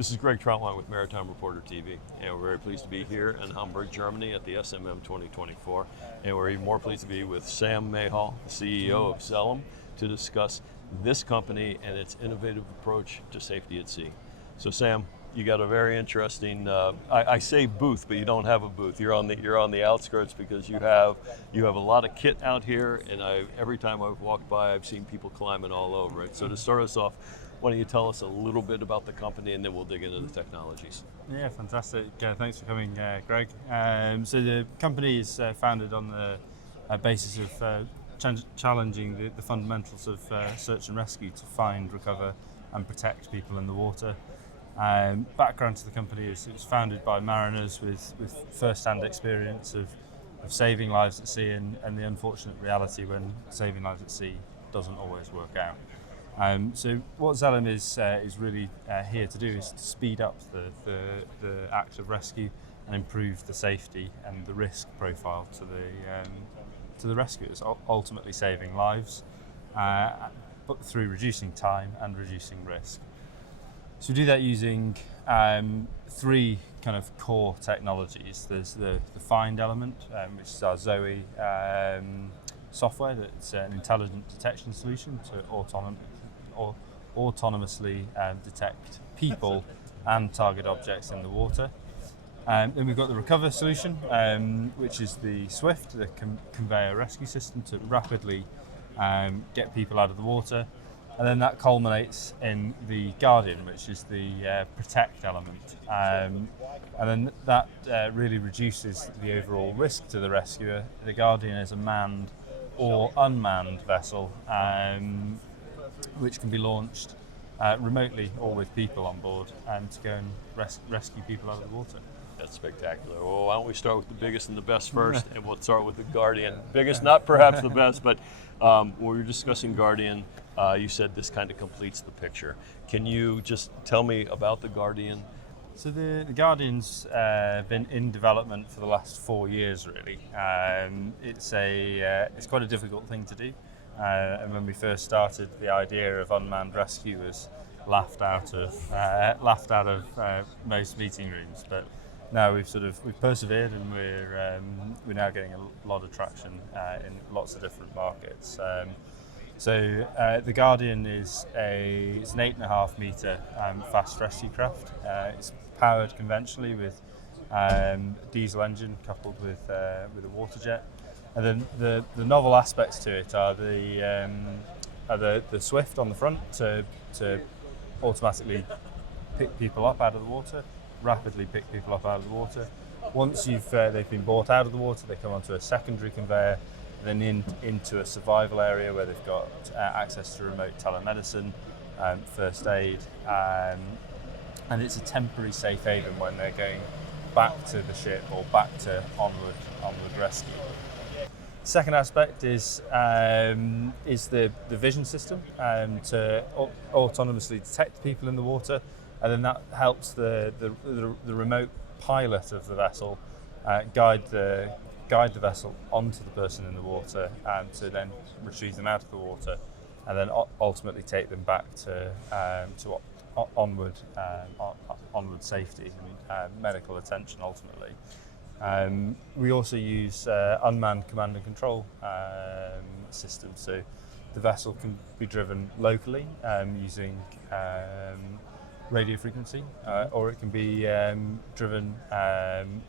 This is Greg Troutwine with Maritime Reporter TV, and we're very pleased to be here in Hamburg, Germany at the SMM 2024, and we're even more pleased to be with Sam Mayall, the CEO of Zelim, to discuss this company and its innovative approach to safety at sea. So Sam, you got a very interesting, I say booth, but you don't have a booth. You're on the outskirts because you have a lot of kit out here, and every time I've walked by, I've seen people climbing all over it. So to start us off, why don't you tell us a little bit about the company, and then we'll dig into the technologies. Yeah, fantastic. Thanks for coming, Greg. So the company is founded on the basis of challenging the fundamentals of search and rescue to find, recover, and protect people in the water. Background to the company is it was founded by mariners with first-hand experience of saving lives at sea and the unfortunate reality when saving lives at sea doesn't always work out. So what Zelim is really here to do is to speed up the act of rescue and improve the safety and the risk profile to the rescuers, ultimately saving lives, but through reducing time and reducing risk. So we do that using three kind of core technologies. There's the find element, which is our Zoe software. That's an intelligent detection solution to autonomously detect people and target objects in the water. Then we've got the recover solution, which is the Swift, the conveyor rescue system to rapidly get people out of the water. And then that culminates in the Guardian, which is the protect element. And then that really reduces the overall risk to the rescuer. The Guardian is a manned or unmanned vessel, which can be launched remotely or with people on board to go and rescue people out of the water. That's spectacular. Well, why don't we start with the biggest and the best first, and we'll start with the Guardian. Biggest, not perhaps the best, but when we were discussing Guardian, you said this kind of completes the picture. Can you just tell me about the Guardian? So the Guardian's been in development for the last 4 years, really. It's quite a difficult thing to do. And when we first started, the idea of unmanned rescue was laughed out of most meeting rooms. But now we've persevered, and we're now getting a lot of traction in lots of different markets. So the Guardian is it's an 8.5 metre fast rescue craft. It's powered conventionally with diesel engine coupled with a water jet. And then the novel aspects to it are the Swift on the front to automatically pick people up out of the water, rapidly pick people up out of the water. Once they've been brought out of the water, they come onto a secondary conveyor, then into a survival area where they've got access to remote telemedicine, first aid, and it's a temporary safe haven when they're going back to the ship or back to onward rescue. Second aspect is the vision system to autonomously detect people in the water, and then that helps the remote pilot of the vessel guide the vessel onto the person in the water and to then retrieve them out of the water, and then ultimately take them back to onward safety and medical attention ultimately. We also use unmanned command and control systems, so the vessel can be driven locally using radio frequency, or it can be driven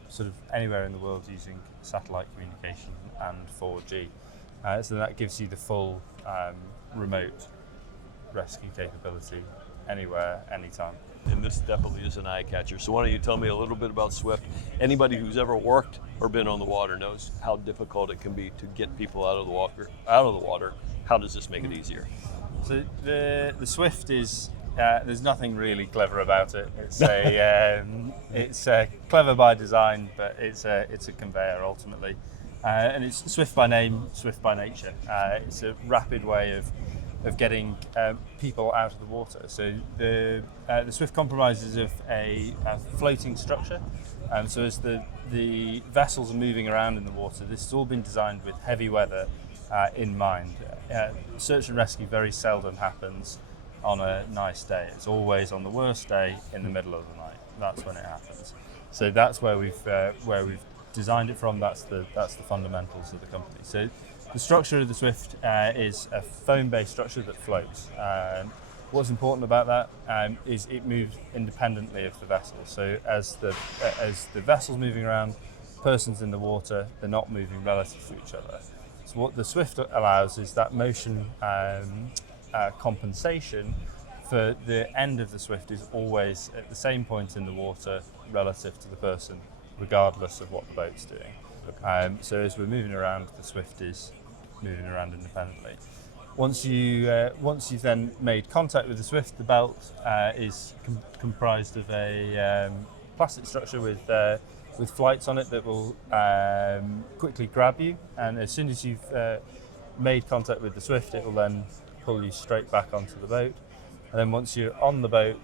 sort of anywhere in the world using satellite communication and 4G. So that gives you the full remote rescue capability anywhere, anytime. And this definitely is an eye catcher. So why don't you tell me a little bit about Swift? Anybody who's ever worked or been on the water knows how difficult it can be to get people out of the water. How does this make it easier? So the Swift is there's nothing really clever about it. It's clever by design, but it's a conveyor ultimately, and it's swift by name, swift by nature. It's a rapid way of getting people out of the water. So the Swift comprises of a floating structure, and so as the vessels are moving around in the water, this has all been designed with heavy weather in mind. Search and rescue very seldom happens on a nice day. It's always on the worst day in the middle of the night. That's when it happens. So that's where we've designed it from. That's the fundamentals of the company. So the structure of the Swift is a foam-based structure that floats. What's important about that is it moves independently of the vessel. So as the vessel's moving around, persons in the water, they're not moving relative to each other. So what the Swift allows is that motion compensation for the end of the Swift is always at the same point in the water relative to the person, regardless of what the boat's doing. Okay. So as we're moving around, the Swift is moving around independently. Once you've then made contact with the Swift, the belt is comprised of a plastic structure with flights on it that will quickly grab you, and as soon as you've made contact with the Swift, it will then pull you straight back onto the boat. And then once you're on the boat,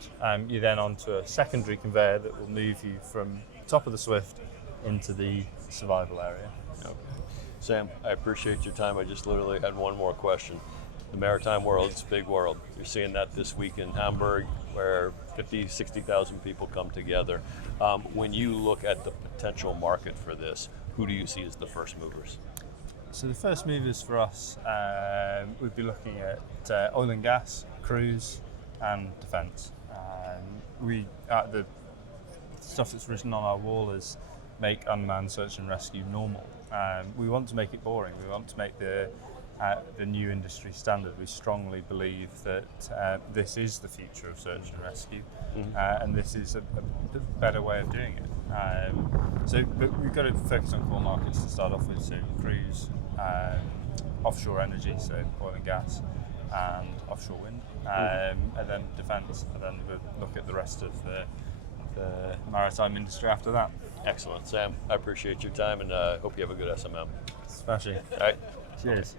you're then onto a secondary conveyor that will move you from the top of the Swift into the survival area. Okay. Sam, I appreciate your time. I just literally had one more question. The maritime world, it's a big world. You're seeing that this week in Hamburg, where 50, 60,000 people come together. When you look at the potential market for this, who do you see as the first movers? So the first movers for us would be looking at oil and gas, cruise, and defence. The stuff that's written on our wall is make unmanned search and rescue normal. We want to make it boring. We want to make the new industry standard. We strongly believe that this is the future of search and rescue, and this is a better way of doing it. But we've got to focus on core markets to start off with, so cruise, offshore energy, so oil and gas, and offshore wind, and then defence, and then we'll look at the rest of the maritime industry after that. Excellent. Sam, I appreciate your time, and hope you have a good SMM. Smashing. All right. Cheers.